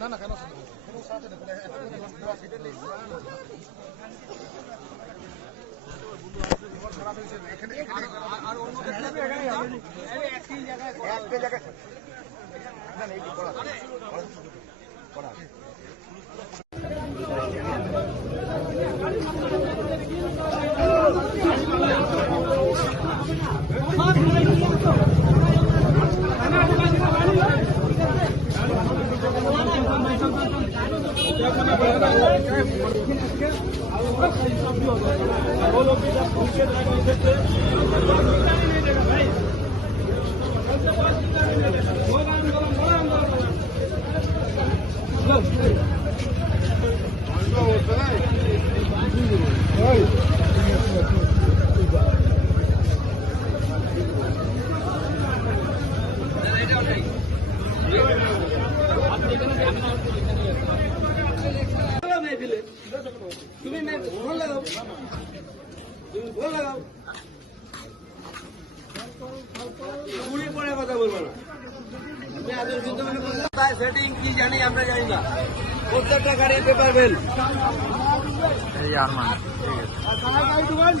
না না কোনো সাথে নেই, কোনো একটা কোনো দেওয়া সিটে নেই। তোমার খারাপ হয়েছে, এখানে- এখানে- একটা জায়গায়- না, না, এই যে করা আছে। করা আছে। তুমি ফোন লাগাও। তুমি ফোন লাগাও। ঘুরে পড়ে কথা বলব না। আমি আদর চিন্তা মানে সেটিং কি জানি আমরা জানি না। প্রত্যেকটা গাড়ির পেপার বেল এই আরমান ঠিক আছে।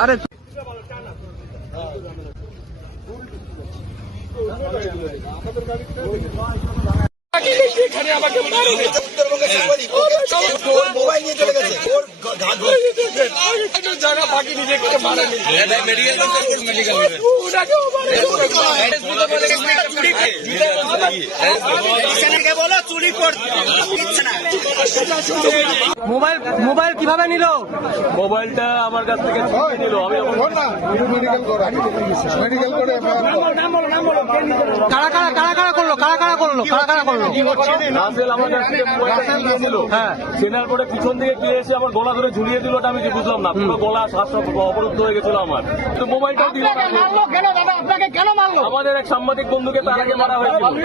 আরে মোবাইল নিয়ে চলে গেছে ওর ঘাট ধরে মোবাইল মোবাইল কীভাবে নিল? মোবাইলটা আমার কাছ থেকে নিল। আমি করে। মেডিকেল করে। কারা কারা কারা কারা করল? কারা কারা করল? কারা কারা করল? রাসেল আমার কাছ থেকে মোবাইলটা নিয়েছিল হ্যাঁ। চেনার পরে পিছন থেকে কে এসে আমার গলা ধরে ঝুলিয়ে দিল আমি কি বুঝলাম না। পুরো গলা শ্বাস অবরুদ্ধ হয়ে গেছিল আমার। তো মোবাইলটাও দিল না। আমাদের এক সাংবাদিক বন্ধুকে তার আগে মারা হয়েছিল।